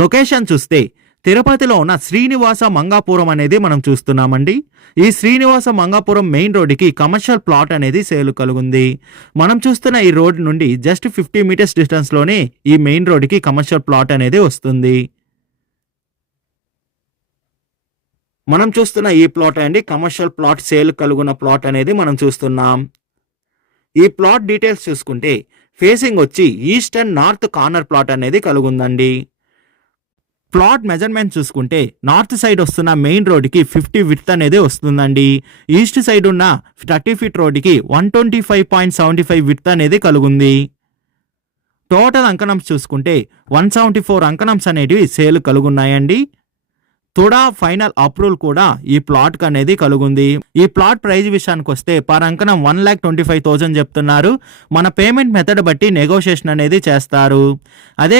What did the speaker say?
Location చూస్తే తిరుపతిలో ఉన్న శ్రీనివాస మంగాపురం అనేది మనం చూస్తున్నామండి. ఈ శ్రీనివాస మంగాపురం మెయిన్ రోడ్డుకి కమర్షియల్ ప్లాట్ అనేది సేల్ కలుగుంది. మనం చూస్తున్న ఈ రోడ్ నుండి జస్ట్ 50 మీటర్స్ డిస్టెన్స్లోనే ఈ మెయిన్ రోడ్డుకి కమర్షియల్ ప్లాట్ అనేది వస్తుంది. మనం చూస్తున్న ఈ ప్లాట్ అండి కమర్షియల్ ప్లాట్ సేల్ కలుగున్న ప్లాట్ అనేది మనం చూస్తున్నాం. ఈ ప్లాట్ డీటెయిల్స్ చూసుకుంటే ఫేసింగ్ వచ్చి east and north corner plot అనేది కలుగుందండి. ప్లాట్ మెజర్మెంట్ చూసుకుంటే నార్త్ సైడ్ వస్తున్న మెయిన్ రోడ్డుకి 50 విడ్త్ అనేది వస్తుందండి. ఈస్ట్ సైడ్ ఉన్న 30 ఫీట్ రోడ్డుకి 125.75 విడ్త్ అనేది కలుగుంది. టోటల్ అంకణమ్స్ చూసుకుంటే 174 అంకణమ్స్ అనేటివి సేల్ కలుగున్నాయండి. తుడా ఫైనల్ అప్రూవల్ కూడా ఈ ప్లాట్ అనేది కలుగుంది. ఈ ప్లాట్ ప్రైస్ విషయానికి వస్తే పర్ అంకణం 1,25,000 చెప్తున్నారు. మన పేమెంట్ మెథడ్ బట్టి నెగోషియేషన్ అనేది చేస్తారు. అదే